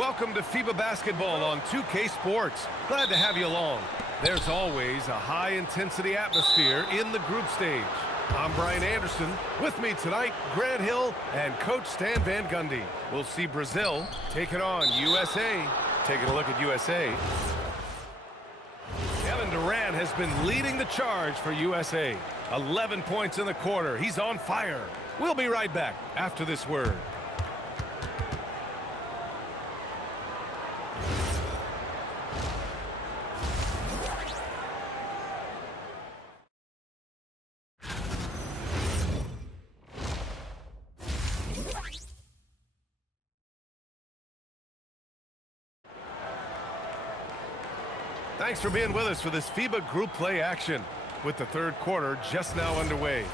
welcome to FIBA Basketball on 2K Sports. Glad to have you along. There's always a high-intensity atmosphere in the group stage. I'm Brian Anderson. With me tonight, Grant Hill and Coach Stan Van Gundy. We'll see Brazil taking on USA. Taking a look at USA. Kevin Durant has been leading the charge for USA. 11 points in the quarter. He's on fire. We'll be right back after this word. Thanks for being with us for this FIBA group play action with the third quarter just now underway.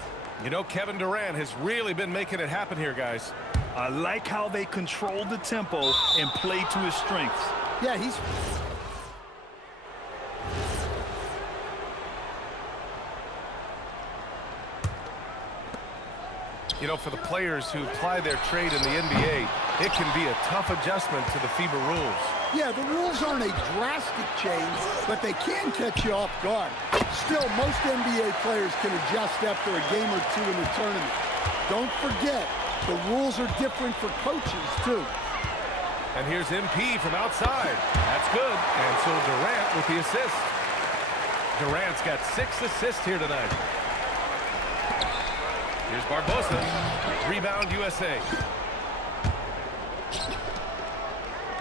You know, Kevin Durant has really been making it happen here, guys. I like how they control the tempo and play to his strengths. Yeah, he's... You know, for the players who ply their trade in the NBA, it can be a tough adjustment to the FIBA rules. Yeah, the rules aren't a drastic change, but they can catch you off guard. Still, most NBA players can adjust after a game or two in the tournament. Don't forget, the rules are different for coaches, too. And here's MP from outside. That's good. And so Durant with the assist. Durant's got 6 assists here tonight. Here's Barbosa. Rebound USA.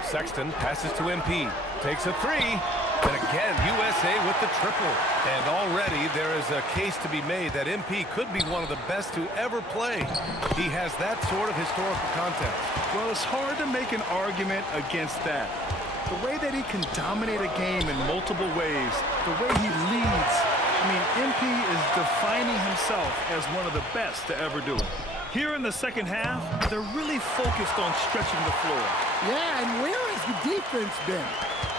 Sexton passes to MP. Takes a three. And again, USA with the triple. And already there is a case to be made that MP could be one of the best to ever play. He has that sort of historical context. Well, it's hard to make an argument against that. The way that he can dominate a game in multiple ways, the way he leads. I mean, MP is defining himself as one of the best to ever do it. Here in the second half, they're really focused on stretching the floor. Yeah, and where has the defense been?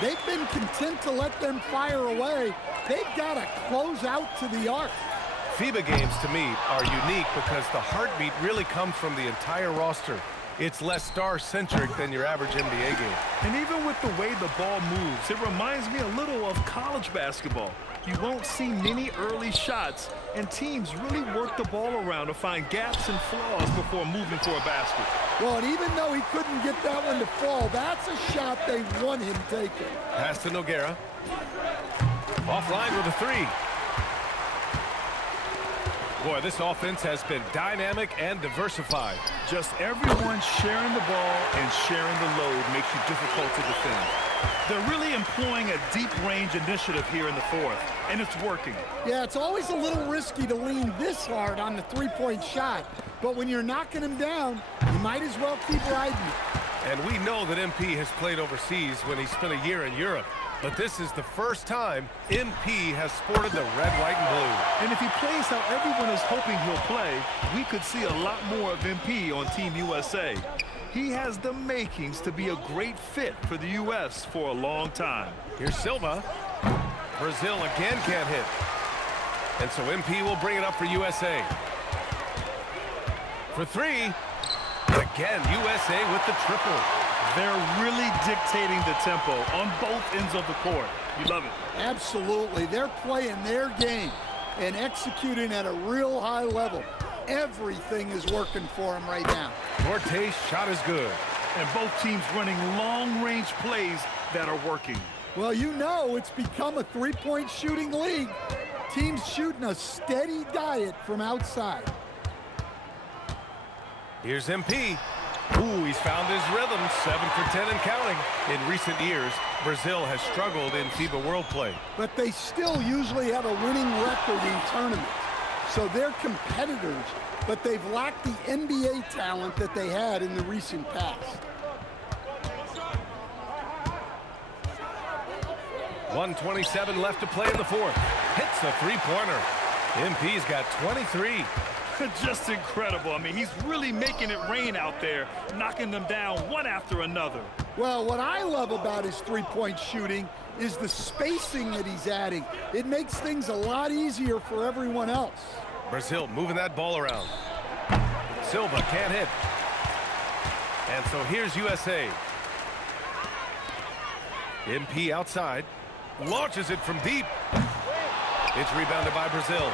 They've been content to let them fire away. They've got to close out to the arc. FIBA games, to me, are unique because the heartbeat really comes from the entire roster. It's less star-centric than your average NBA game. And even with the way the ball moves, it reminds me a little of college basketball. You won't see many early shots, and teams really work the ball around to find gaps and flaws before moving for a basket. Well, and even though he couldn't get that one to fall, that's a shot they want him taking. Pass to Nogueira. Offline with a three. Boy, this offense has been dynamic and diversified. Just everyone sharing the ball and sharing the load makes you difficult to defend. They're really employing a deep-range initiative here in the fourth, and it's working. Yeah, it's always a little risky to lean this hard on the three-point shot, but when you're knocking him down, you might as well keep riding it. And we know that MP has played overseas when he spent a year in Europe. But this is the first time MP has sported the red, white, and blue. And if he plays how everyone is hoping he'll play, we could see a lot more of MP on Team USA. He has the makings to be a great fit for the U.S. for a long time. Here's Silva. Brazil again can't hit. And so MP will bring it up for USA. For three. Again, USA with the triple. They're really dictating the tempo on both ends of the court. You love it. Absolutely. They're playing their game and executing at a real high level. Everything is working for them right now. Forte's shot is good. And both teams running long-range plays that are working. Well, you know it's become a three-point shooting league. Teams shooting a steady diet from outside. Here's MP. Ooh, he's found his rhythm, 7 for 10 and counting. In recent years, Brazil has struggled in FIBA World Play. But they still usually have a winning record in tournaments. So they're competitors, but they've lacked the NBA talent that they had in the recent past. 1:27 left to play in the fourth. Hits a three-pointer. MP's got 23. Just incredible. I mean, he's really making it rain out there, knocking them down one after another. Well, what I love about his three-point shooting is the spacing that he's adding. It makes things a lot easier for everyone else. Brazil moving that ball around. Silva can't hit. And so here's USA. MP outside. Launches it from deep. It's rebounded by Brazil.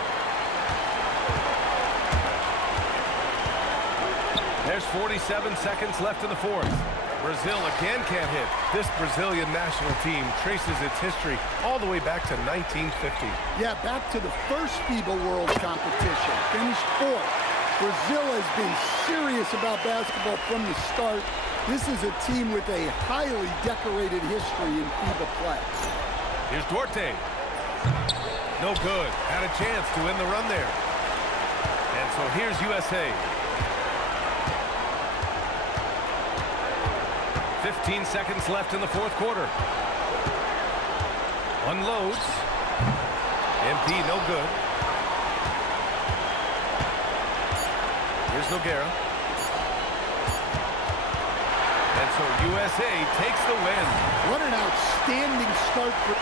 There's 47 seconds left in the fourth. Brazil again can't hit. This Brazilian national team traces its history all the way back to 1950. Yeah, back to the first FIBA World Competition. Finished fourth. Brazil has been serious about basketball from the start. This is a team with a highly decorated history in FIBA play. Here's Duarte. No good. Had a chance to win the run there. And so here's USA. 15 seconds left in the fourth quarter. Unloads. MP no good. Here's Nogueira. And so USA takes the win. What an outstanding start for...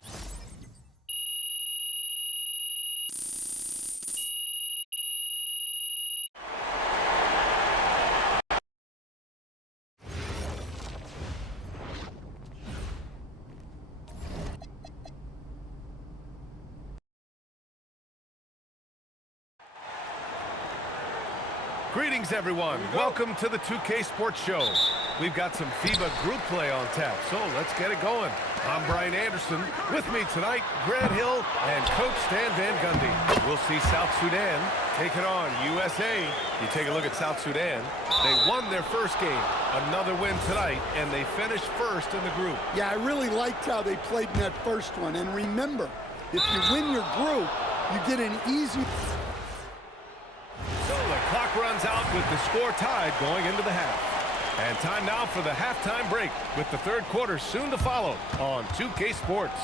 Greetings, everyone. Welcome to the 2K Sports Show. We've got some FIBA group play on tap, so let's get it going. I'm Brian Anderson. With me tonight, Grant Hill and Coach Stan Van Gundy. We'll see South Sudan taking on USA. You take a look at South Sudan. They won their first game. Another win tonight, and they finished first in the group. Yeah, I really liked how they played in that first one. And remember, if you win your group, you get an easy... So the clock runs out with the score tied going into the half. And time now for the halftime break with the third quarter soon to follow on 2K Sports.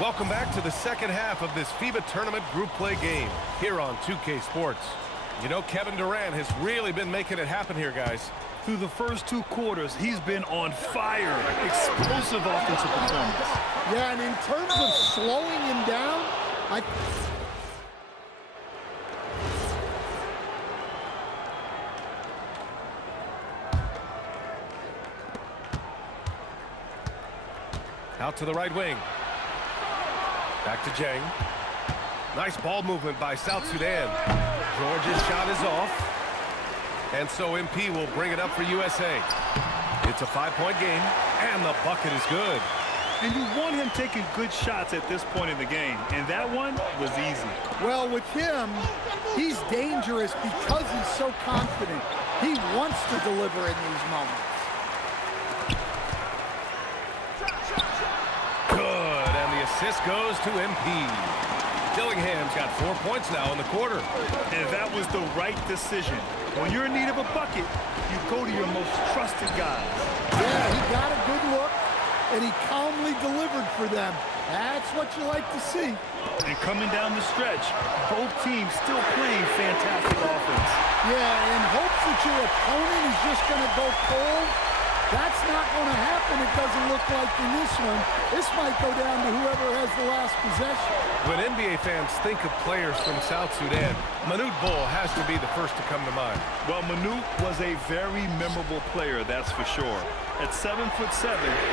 Welcome back to the second half of this FIBA Tournament group play game here on 2K Sports. You know, Kevin Durant has really been making it happen here, guys. Through the first two quarters, he's been on fire. Explosive offensive performance. Yeah, and in terms of slowing him down, Out to the right wing. Back to Jang. Nice ball movement by South Sudan. Georgia's shot is off. And so MP will bring it up for USA. It's a 5-point game, and the bucket is good. And you want him taking good shots at this point in the game, and that one was easy. well, with him, he's dangerous because he's so confident. He wants to deliver in these moments. Assist goes to MP. Dillingham's got 4 points now in the quarter. And that was the right decision. When you're in need of a bucket, you go to your most trusted guys. Yeah, he got a good look, and he calmly delivered for them. That's what you like to see. And coming down the stretch, both teams still playing fantastic offense. Yeah, and hopes that your opponent is just going to go cold. That's not going to happen, it doesn't look like in this one. This might go down to whoever has the last possession. When NBA fans think of players from South Sudan, Manute Bol has to be the first to come to mind. Well, Manute was a very memorable player, that's for sure. At 7'7",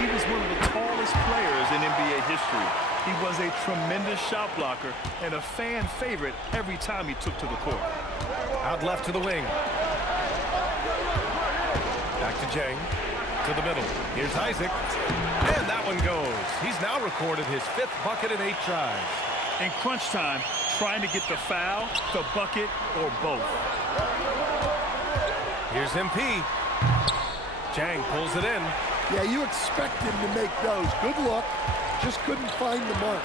he was one of the tallest players in NBA history. He was a tremendous shot blocker and a fan favorite every time he took to the court. Out left to the wing. Back to Jang. To the middle. Here's Isaac. And that one goes. He's now recorded his 5th bucket in 8 tries. In crunch time, trying to get the foul, the bucket, or both. Here's MP. Jang pulls it in. Yeah, you expect him to make those. Good luck. Just couldn't find the mark.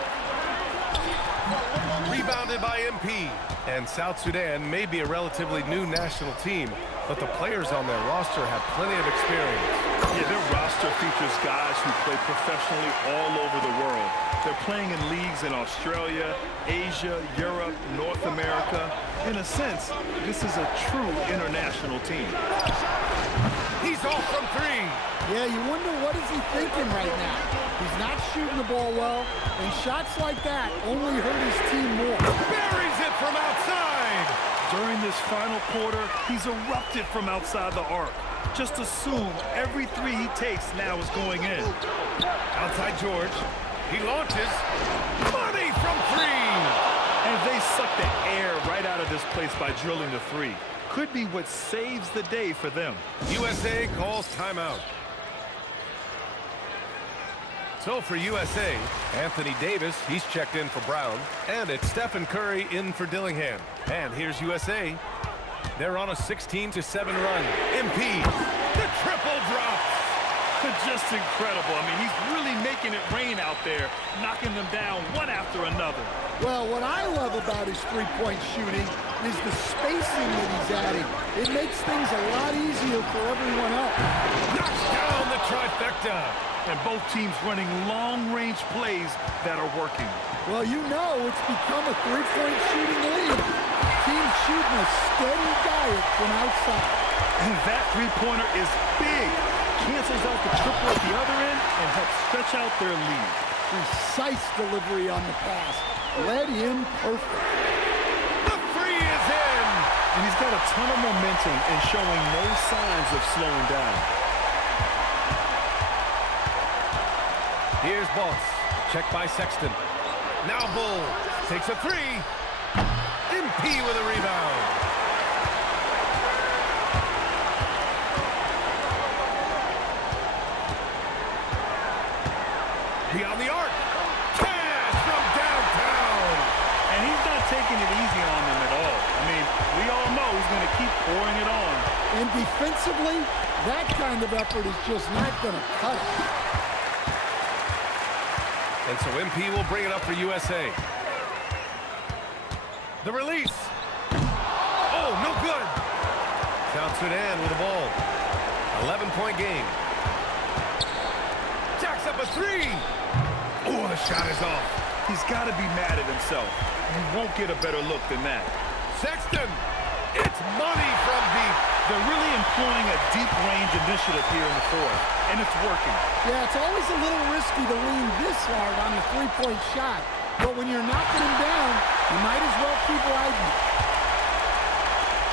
Rebounded by MP. And South Sudan may be a relatively new national team, but the players on their roster have plenty of experience. Yeah, their roster features guys who play professionally all over the world. They're playing in leagues in Australia, Asia, Europe, North America. In a sense, this is a true international team. He's off from three. Yeah, you wonder what is he thinking right now. He's not shooting the ball well, and shots like that only hurt his team more. Buries it from outside. During this final quarter, he's erupted from outside the arc. Just assume every three he takes now is going in. Outside George. He launches. Money from three. And they suck the air right out of this place by drilling the three. Could be what saves the day for them. USA calls timeout. So for USA, Anthony Davis, he's checked in for Brown. And it's Stephen Curry in for Dillingham. And here's USA. They're on a 16-7 run. MP, the triple drops. Just incredible. I mean, he's really making it rain out there, knocking them down one after another. Well, what I love about his three-point shooting is the spacing that he's adding. It makes things a lot easier for everyone else. Knocks down the trifecta. And both teams running long-range plays that are working. Well, you know it's become a three-point shooting league. Teams shooting a steady diet from outside. And that three-pointer is big. Cancels out the triple at the other end and helps stretch out their lead. Precise delivery on the pass. Led him perfect. The three is in. And he's got a ton of momentum and showing no signs of slowing down. Here's Boss. Check by Sexton. Now Bull takes a three. MP with a rebound. Beyond the arc. Cash from downtown. And he's not taking it easy on them at all. I mean, we all know he's going to keep pouring it on. And defensively, that kind of effort is just not going to cut it. And so MP will bring it up for USA. The release. Oh, no good. South Sudan with the ball. 11-point game. Jacks up a three. Oh, the shot is off. He's got to be mad at himself. You won't get a better look than that. Sexton. It's money from deep. They're really employing a deep-range initiative here in the fourth, and it's working. Yeah, it's always a little risky to lean this hard on the three-point shot. But when you're knocking him down, you might as well keep riding.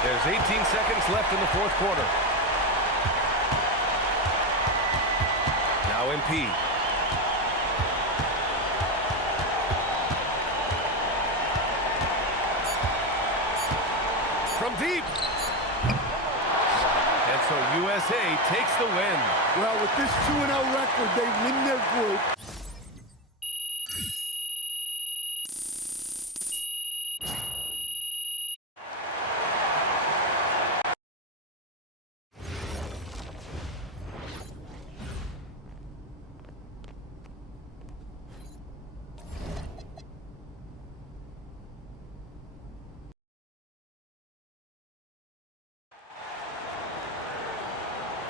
There's 18 seconds left in the fourth quarter. Now MP. From deep. And so USA takes the win. Well, with this 2-0 record, they win their group.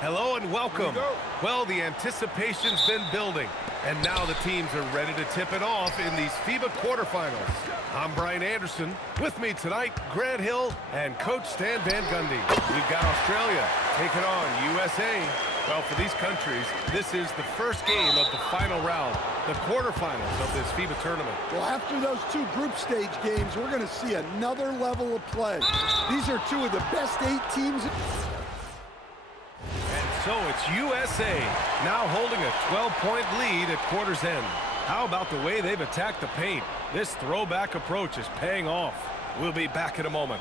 Hello and welcome. Well, the anticipation's been building, and now the teams are ready to tip it off in these FIBA quarterfinals. I'm Brian Anderson. With me tonight, Grant Hill and Coach Stan Van Gundy. We've got Australia taking on USA. Well, for these countries, this is the first game of the final round, the quarterfinals of this FIBA tournament. Well, after those two group stage games, we're going to see another level of play. These are two of the best 8 teams. So it's USA now holding a 12-point lead at quarter's end. How about the way they've attacked the paint? This throwback approach is paying off. We'll be back in a moment.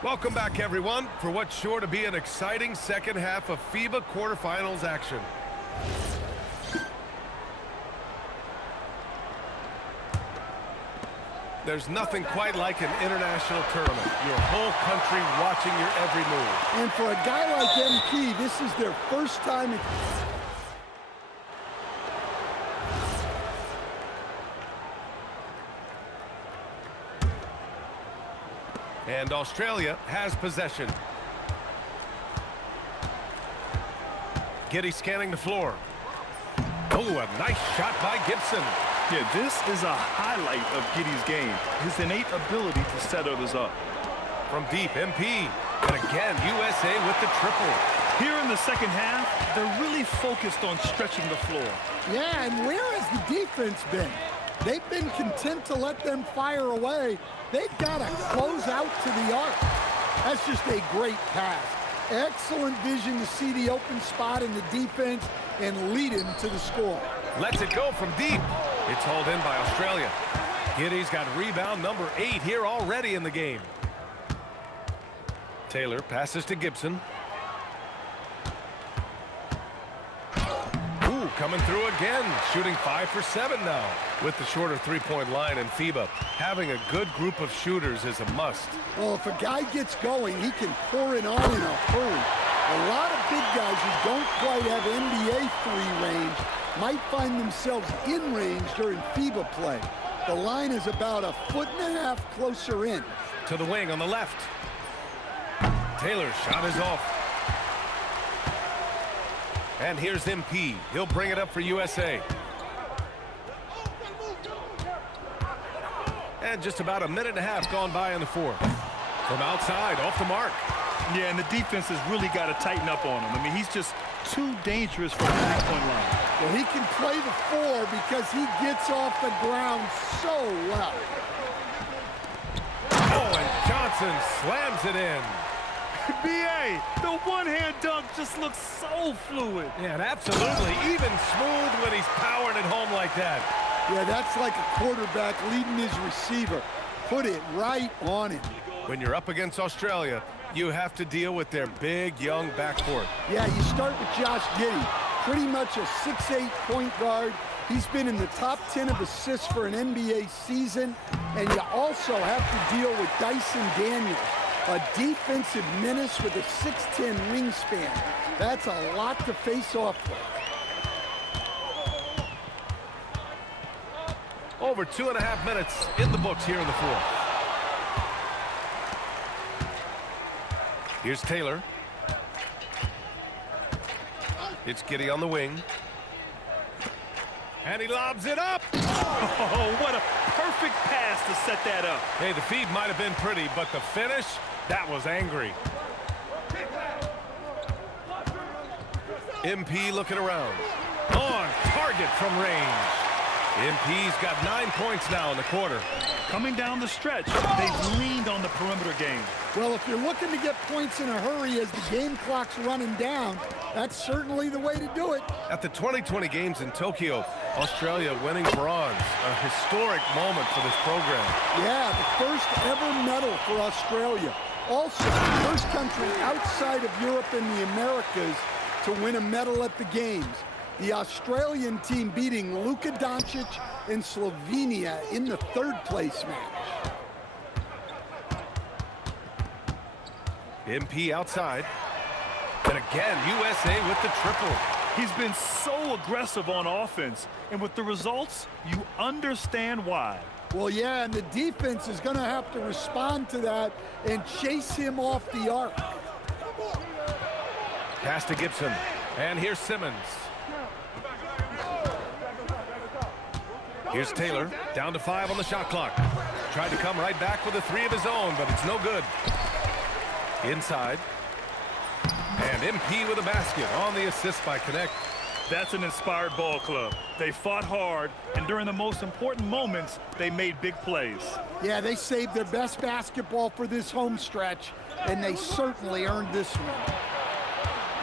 Welcome back, everyone, for what's sure to be an exciting second half of FIBA quarterfinals action. There's nothing quite like an international tournament. Your whole country watching your every move. And for a guy like MP, this is their first time. And Australia has possession. Giddey scanning the floor. Oh, a nice shot by Gibson. Yeah, this is a highlight of Giddey's game, his innate ability to set others up. From deep, MP. And again, USA with the triple. Here in the second half, they're really focused on stretching the floor. Yeah, and where has the defense been? They've been content to let them fire away. They've got to close out to the arc. That's just a great pass. Excellent vision to see the open spot in the defense and lead him to the score. Lets it go from deep. It's hauled in by Australia. Giddey's got rebound number 8 here already in the game. Taylor passes to Gibson. Ooh, coming through again. Shooting 5 for 7 now. With the shorter three-point line in FIBA, having a good group of shooters is a must. Well, if a guy gets going, he can pour it on in a hurry. A lot of big guys who don't quite have NBA 3 range might find themselves in range during FIBA play. The line is about 1.5 feet closer in. To the wing on the left. Taylor's shot is off. And here's MP. He'll bring it up for USA. And just about 1.5 minutes gone by in the fourth. From outside, off the mark. Yeah, and the defense has really got to tighten up on him. I mean, he's just too dangerous from the three-point line. Well, he can play the 4 because he gets off the ground so well. Oh, and Johnson slams it in. B.A., the one-hand dunk just looks so fluid. Yeah, and absolutely even smooth when he's powering it home like that. Yeah, that's like a quarterback leading his receiver. Put it right on him. When you're up against Australia, you have to deal with their big, young backcourt. Yeah, you start with Josh Giddey, pretty much a 6'8" point guard. He's been in the top 10 of assists for an NBA season. And you also have to deal with Dyson Daniels, a defensive menace with a 6'10" wingspan. That's a lot to face off with. Over 2.5 minutes in the books here in the fourth. Here's Taylor. It's Giddey on the wing. And he lobs it up. Oh, what a perfect pass to set that up. Hey, the feed might have been pretty, but the finish, that was angry. MP looking around. On target from range. MP's got 9 points now in the quarter. Coming down the stretch, they've leaned on the perimeter game. Well, if you're looking to get points in a hurry as the game clock's running down, that's certainly the way to do it. At the 2020 games in Tokyo, Australia winning bronze, a historic moment for this program. Yeah, the first ever medal for Australia. Also, the first country outside of Europe and the Americas to win a medal at the games. The Australian team beating Luka Doncic and Slovenia in the third-place match. MP outside. And again, USA with the triple. He's been so aggressive on offense, and with the results, you understand why. Well, yeah, and the defense is going to have to respond to that and chase him off the arc. Pass to Gibson. And here's Simmons. Here's Taylor, down to 5 on the shot clock. Tried to come right back with a 3 of his own, but it's no good. Inside. And MP with a basket on the assist by Connect. That's an inspired ball club. They fought hard, and during the most important moments, they made big plays. Yeah, they saved their best basketball for this home stretch, and they certainly earned this one.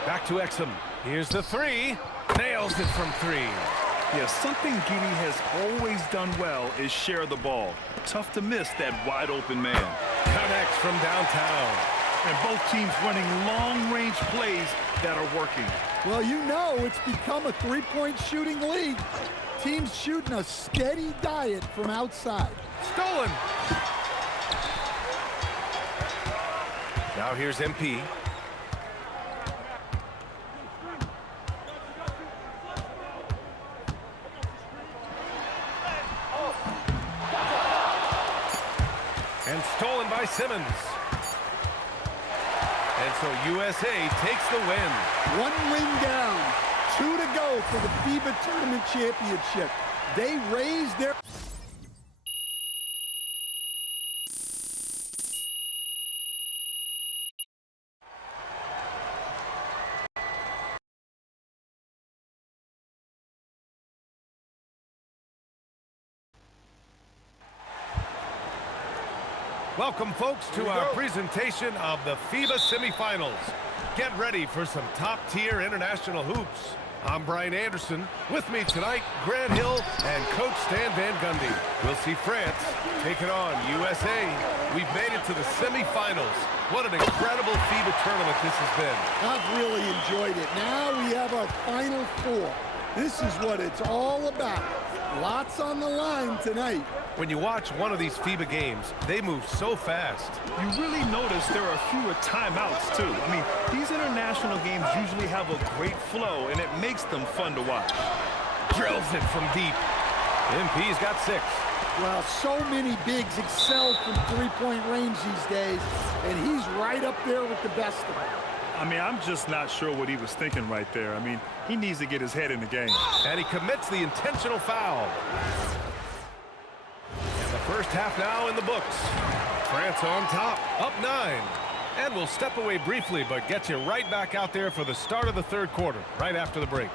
Back to Exum. Here's the 3. Nails it from 3. Yeah, something Giddey has always done well is share the ball. Tough to miss that wide open man. Connects from downtown. And both teams running long-range plays that are working. Well, you know it's become a three-point shooting league. Teams shooting a steady diet from outside. Stolen. Now here's MP. And stolen by Simmons. And so USA takes the win. One win down, 2 to go for the FIBA Tournament Championship. They raised their... Welcome, folks, to our presentation of the FIBA semifinals. Get ready for some top-tier international hoops. I'm Brian Anderson. With me tonight, Grant Hill and Coach Stan Van Gundy. We'll see France taking on USA. We've made it to the semifinals. What an incredible FIBA tournament this has been. I've really enjoyed it. Now we have our Final Four. This is what it's all about. Lots on the line tonight. When you watch one of these FIBA games, they move so fast. You really notice there are fewer timeouts, too. I mean, these international games usually have a great flow, and it makes them fun to watch. Drills it from deep. MP's got 6. Well, so many bigs excel from three-point range these days, and he's right up there with the best of them. I mean, I'm just not sure what he was thinking right there. I mean, he needs to get his head in the game. And he commits the intentional foul. And the first half now in the books. France on top, up 9. And we'll step away briefly, but get you right back out there for the start of the third quarter, right after the break.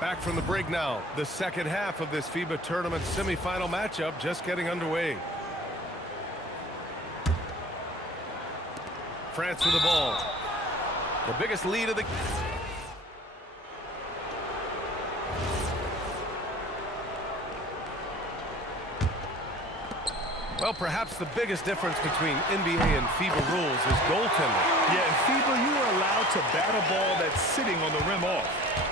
Back from the break now. The second half of this FIBA Tournament semifinal matchup just getting underway. France with the ball. The biggest lead of the... Well, perhaps the biggest difference between NBA and FIBA rules is goaltending. Yeah, in FIBA, you are allowed to bat a ball that's sitting on the rim off.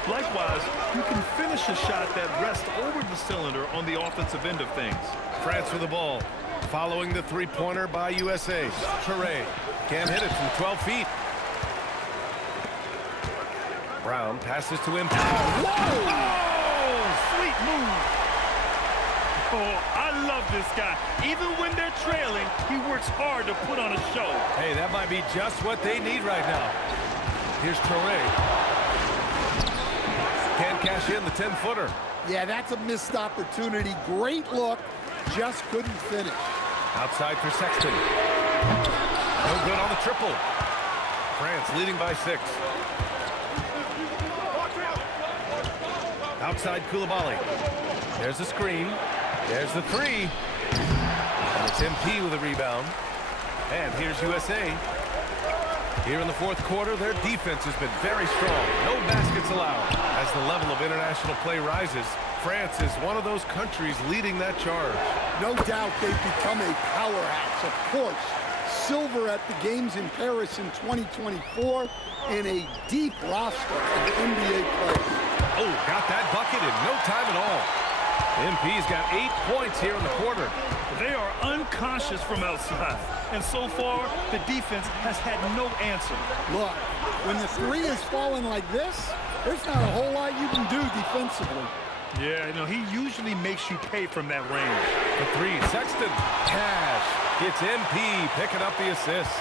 Likewise, you can finish a shot that rests over the cylinder on the offensive end of things. France with the ball. Following the three-pointer by USA. Touré can't hit it from 12 feet. Brown passes to him. Whoa! Oh, sweet move. Oh, I love this guy. Even when they're trailing, he works hard to put on a show. Hey, that might be just what they need right now. Here's Touré. Can't cash in the 10-footer. Yeah, that's a missed opportunity. Great look, just couldn't finish. Outside for Sexton. No good on the triple. France leading by 6. Outside Koulibaly. There's the screen. There's the 3. And it's MP with a rebound. And here's USA. Here in the fourth quarter, their defense has been very strong. No baskets allowed. As the level of international play rises, France is one of those countries leading that charge. No doubt they've become a powerhouse. Of course, silver at the games in Paris in 2024 and a deep roster of NBA players. Oh, got that bucket in no time at all. MP's got 8 points here in the quarter. They are unconscious from outside, and so far, the defense has had no answer. Look, when the 3 is falling like this, there's not a whole lot you can do defensively. Yeah, you know, he usually makes you pay from that range. The 3, Sexton, cash. It's MP picking up the assist.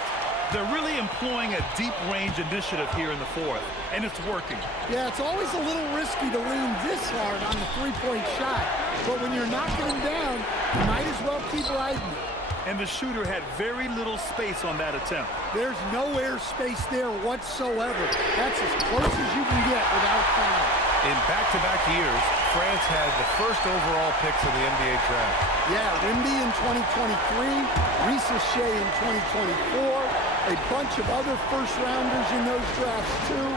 They're really employing a deep range initiative here in the fourth, and it's working. Yeah, it's always a little risky to lean this hard on the three-point shot, but when you're knocking him down, you might as well keep riding it. And the shooter had very little space on that attempt. There's no air space there whatsoever. That's as close as you can get without foul. In back-to-back years, France had the first overall picks in the NBA draft. Yeah, Wimby in 2023, Risa Shea in 2024, a bunch of other first-rounders in those drafts, too.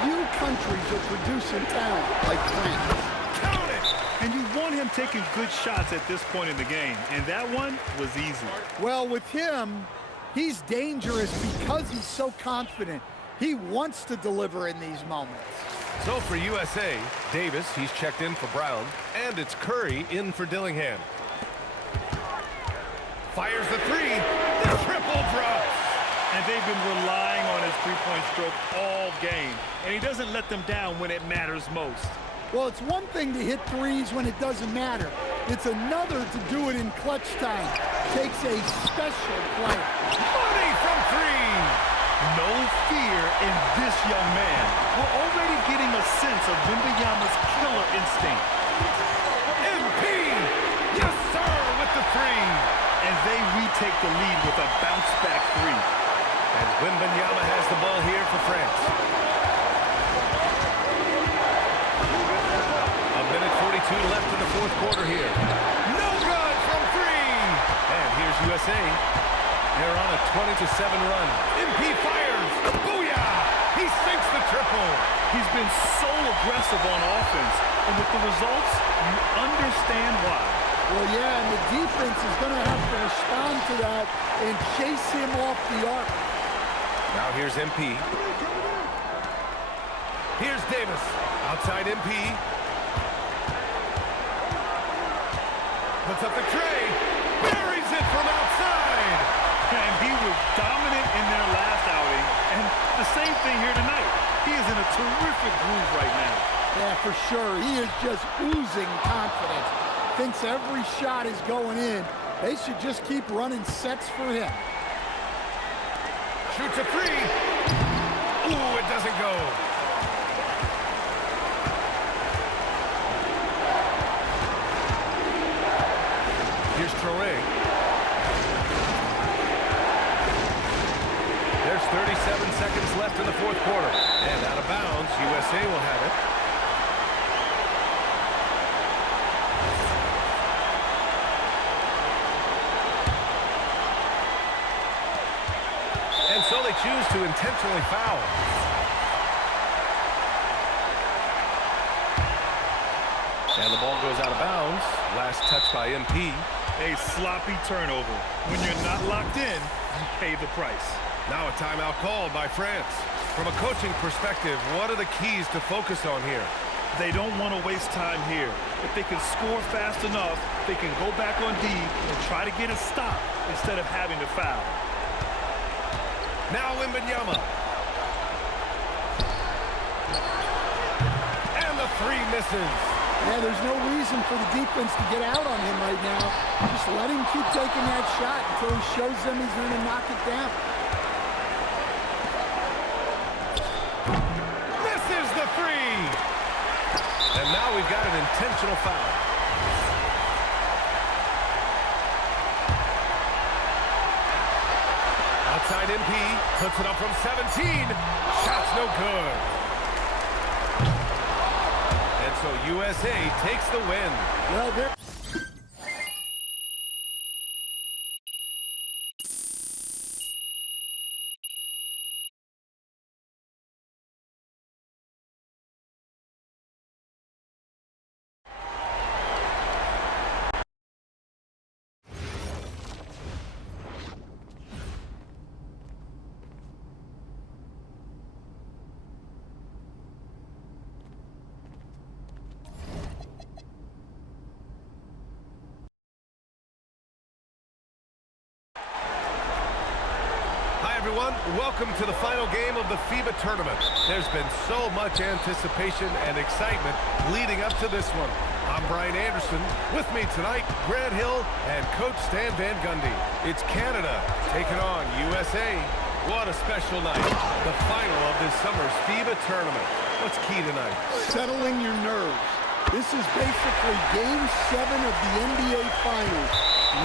Few countries are producing talent like France. Count it! And you want him taking good shots at this point in the game, and that one was easy. Well, with him, he's dangerous because he's so confident. He wants to deliver in these moments. So for USA, Davis, he's checked in for Brown, and it's Curry in for Dillingham. Fires the three, the triple drops. And they've been relying on his three-point stroke all game, and he doesn't let them down when it matters most. Well, it's one thing to hit threes when it doesn't matter. It's another to do it in clutch time. Takes a special player. Money from three. No fear in this young man. We're already getting a sense of Wembanyama's killer instinct. MP! Yes, sir, with the three. And they retake the lead with a bounce-back three. And Wembanyama has the ball here for France. A minute 42 left in the fourth quarter here. No good from three. And here's USA. They're on a 20-7 run. MP fires. Booyah! He sinks the triple. He's been so aggressive on offense, and with the results, you understand why. Well, yeah, and the defense is going to have to respond to that and chase him off the arc. Now here's MP. Here's Davis. Outside MP. Puts up the tray. Buries it from outside. And he was dominant in their last outing, and the same thing here tonight. He is in a terrific groove right now. Yeah, for sure. He is just oozing confidence. Thinks every shot is going in. They should just keep running sets for him. Shoots a three. Ooh, it doesn't go. Here's Traoré. There's 37 seconds left in the fourth quarter. And out of bounds, USA will have it. And so they choose to intentionally foul. And the ball goes out of bounds. Last touch by MP. A sloppy turnover. When you're not locked in, you pay the price. Now a timeout called by France. From a coaching perspective, what are the keys to focus on here? They don't want to waste time here. If they can score fast enough, they can go back on D and try to get a stop instead of having to foul. Now Wembanyama. And the three misses. Yeah, there's no reason for the defense to get out on him right now. Just let him keep taking that shot until he shows them he's going to knock it down. Misses the three. And now we've got an intentional foul. Outside MP, puts it up from 17. Shot's no good. And so USA takes the win. Well, they're... Everyone, welcome to the final game of the FIBA Tournament. There's been so much anticipation and excitement leading up to this one. I'm Brian Anderson. With me tonight, Grant Hill and Coach Stan Van Gundy. It's Canada taking on USA. What a special night. The final of this summer's FIBA Tournament. What's key tonight? Settling your nerves. This is basically Game 7 of the NBA Finals.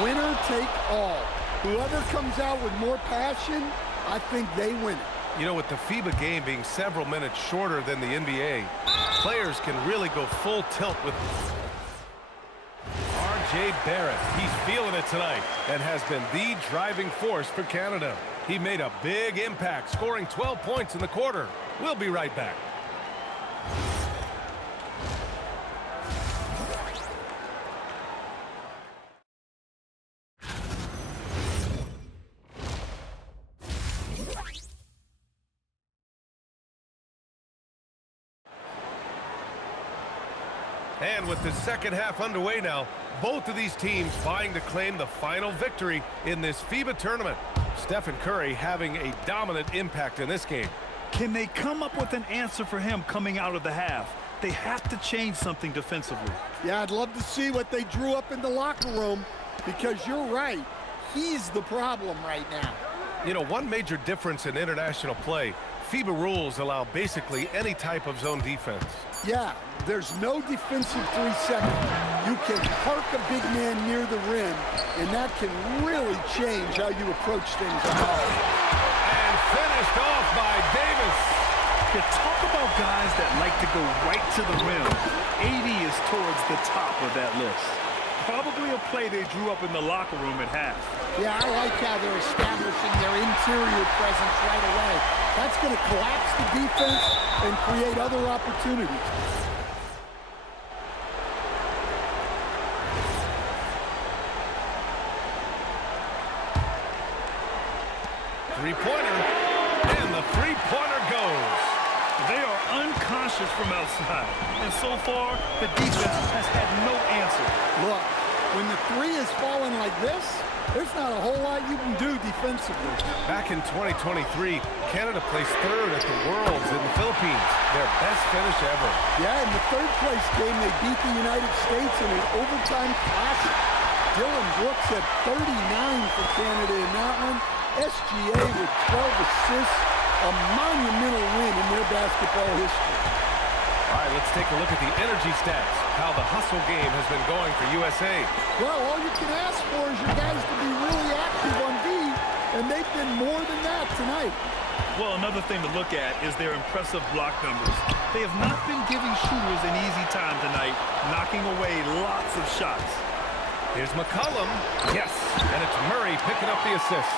Winner take all. Whoever comes out with more passion, I think they win it. You know, with the FIBA game being several minutes shorter than the NBA, players can really go full tilt with R.J. Barrett. He's feeling it tonight and has been the driving force for Canada. He made a big impact, scoring 12 points in the quarter. We'll be right back. And with the second half underway now, both of these teams vying to claim the final victory in this FIBA tournament. Stephen Curry having a dominant impact in this game. Can they come up with an answer for him coming out of the half? They have to change something defensively. Yeah, I'd love to see what they drew up in the locker room, because you're right. He's the problem right now. You know, one major difference in international play, FIBA rules allow basically any type of zone defense. Yeah, there's no defensive 3 seconds. You can park a big man near the rim, and that can really change how you approach things. And finished off by Davis. Yeah, talk about guys that like to go right to the rim. 80 is towards the top of that list. Probably a play they drew up in the locker room at half. Yeah, I like how they're establishing their interior presence right away. That's going to collapse the defense and create other opportunities. Three-pointer, and the three-pointer goes. They are unconscious from outside, and so far, the defense has had no answer. Look, when the three is falling like this, there's not a whole lot you can do defensively. Back in 2023, Canada placed third at the Worlds in the Philippines. Their best finish ever. Yeah, in the third-place game, they beat the United States in an overtime classic. Dylan Brooks had 39 for Canada in that one. SGA with 12 assists, a monumental win in their basketball history. All right, let's take a look at the energy stats, how the hustle game has been going for USA. Well, all you can ask for is your guys to be really active on D, and they've been more than that tonight. Well, another thing to look at is their impressive block numbers. They have not been giving shooters an easy time tonight, knocking away lots of shots. Here's McCollum. Yes, and it's Murray picking up the assist.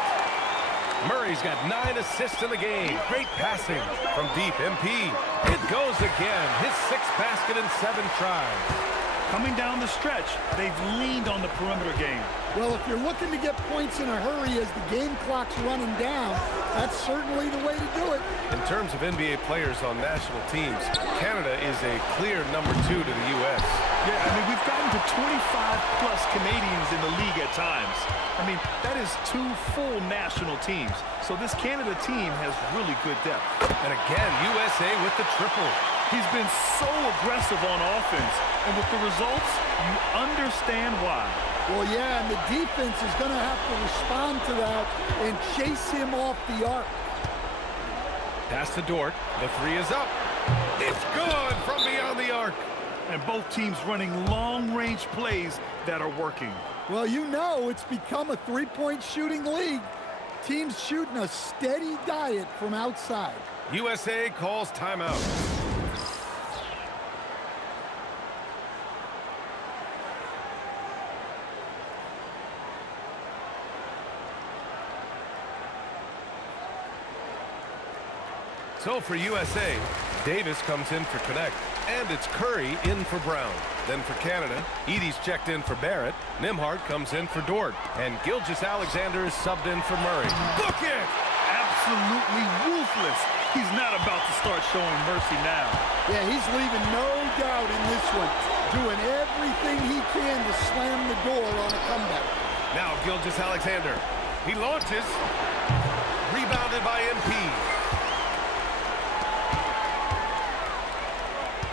Murray's got 9 assists in the game. Great passing from deep. MP. It goes again. His 6th basket in 7 tries. Coming down the stretch, they've leaned on the perimeter game. Well, if you're looking to get points in a hurry as the game clock's running down, that's certainly the way to do it. In terms of NBA players on national teams, Canada is a clear number 2 to the U.S. Yeah, I mean, we've gotten to 25-plus Canadians in the league at times. I mean, that is 2 full national teams. So this Canada team has really good depth. And again, USA with the triple. He's been so aggressive on offense. And with the results, you understand why. Well, yeah, and the defense is going to have to respond to that and chase him off the arc. Pass to Dort. The 3 is up. It's good from beyond the arc. And both teams running long-range plays that are working. Well, you know it's become a three-point shooting league. Teams shooting a steady diet from outside. USA calls timeout. So for USA, Davis comes in for Connect, and it's Curry in for Brown. Then for Canada, Edey's checked in for Barrett, Nembhard comes in for Dort, and Gilgeous-Alexander is subbed in for Murray. Book it! Absolutely ruthless. He's not about to start showing mercy now. Yeah, he's leaving no doubt in this one, doing everything he can to slam the door on a comeback. Now Gilgeous-Alexander. He launches. Rebounded by MP.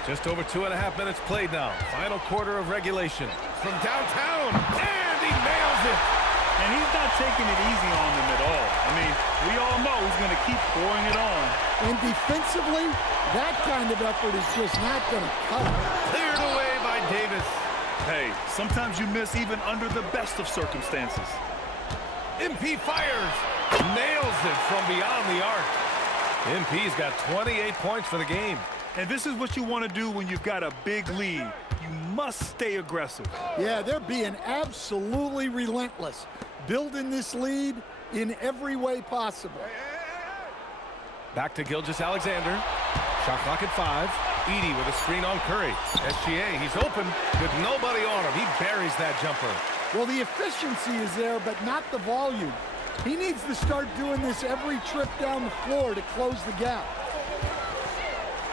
Just over 2.5 minutes played now. Final quarter of regulation. From downtown, and he nails it. And he's not taking it easy on them at all. I mean, we all know he's going to keep pouring it on. And defensively, that kind of effort is just not going to cut it. Cleared away by Davis. Hey, sometimes you miss even under the best of circumstances. MP fires. Nails it from beyond the arc. MP's got 28 points for the game. And this is what you want to do when you've got a big lead. You must stay aggressive. Yeah, they're being absolutely relentless, building this lead in every way possible. Back to Gilgeous-Alexander. Shot clock at 5. Edey with a screen on Curry. SGA, he's open with nobody on him. He buries that jumper. Well, the efficiency is there, but not the volume. He needs to start doing this every trip down the floor to close the gap.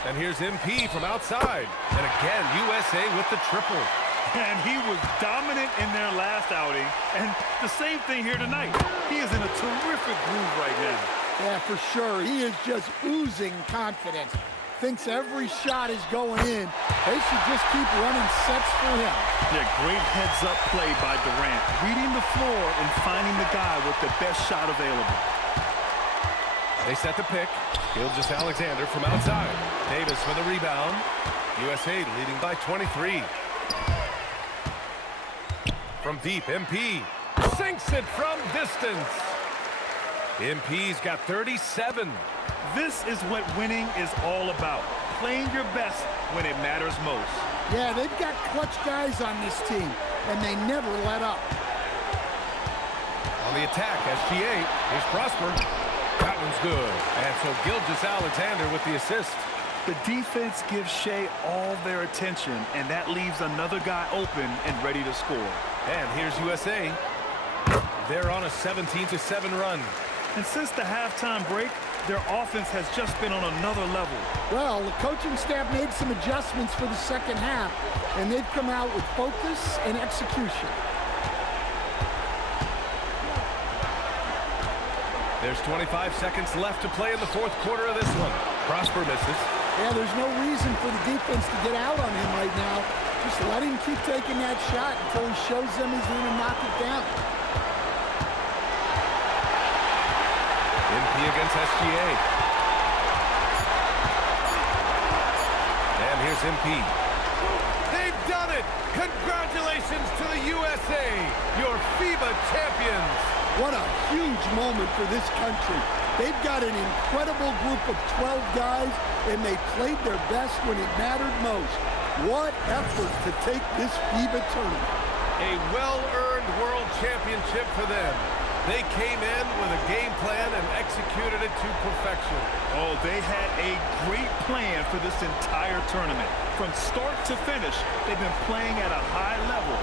And here's MP from outside. And again, USA with the triple. And he was dominant in their last outing. And the same thing here tonight. He is in a terrific groove right now. Yeah, for sure. He is just oozing confidence. Thinks every shot is going in. They should just keep running sets for him. Yeah, great heads-up play by Durant. Reading the floor and finding the guy with the best shot available. They set the pick. Gilgeous-Alexander from outside. Davis for the rebound. USA leading by 23. From deep, MP sinks it from distance. MP's got 37. This is what winning is all about. Playing your best when it matters most. Yeah, they've got clutch guys on this team, and they never let up. On the attack, SGA. Here's Prosper. That one's good. And so Gilgeous-Alexander with the assist. The defense gives Shea all their attention, and that leaves another guy open and ready to score. And here's USA. They're on a 17-7 run. And since the halftime break, their offense has just been on another level. Well, the coaching staff made some adjustments for the second half, and they've come out with focus and execution. There's 25 seconds left to play in the fourth quarter of this one. Prosper misses. Yeah, there's no reason for the defense to get out on him right now. Just let him keep taking that shot until he shows them he's going to knock it down. MP against SGA. And here's MP. They've done it! Congratulations to the USA, your FIBA champions! What a huge moment for this country. They've got an incredible group of 12 guys, and they played their best when it mattered most. What effort to take this FIBA tournament. A well-earned world championship for them. They came in with a game plan and executed it to perfection. Oh, they had a great plan for this entire tournament. From start to finish, they've been playing at a high level.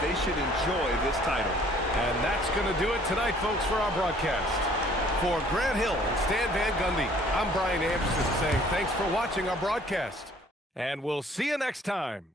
They should enjoy this title. And that's going to do it tonight, folks, for our broadcast. For Grant Hill and Stan Van Gundy, I'm Brian Anderson saying thanks for watching our broadcast. And we'll see you next time.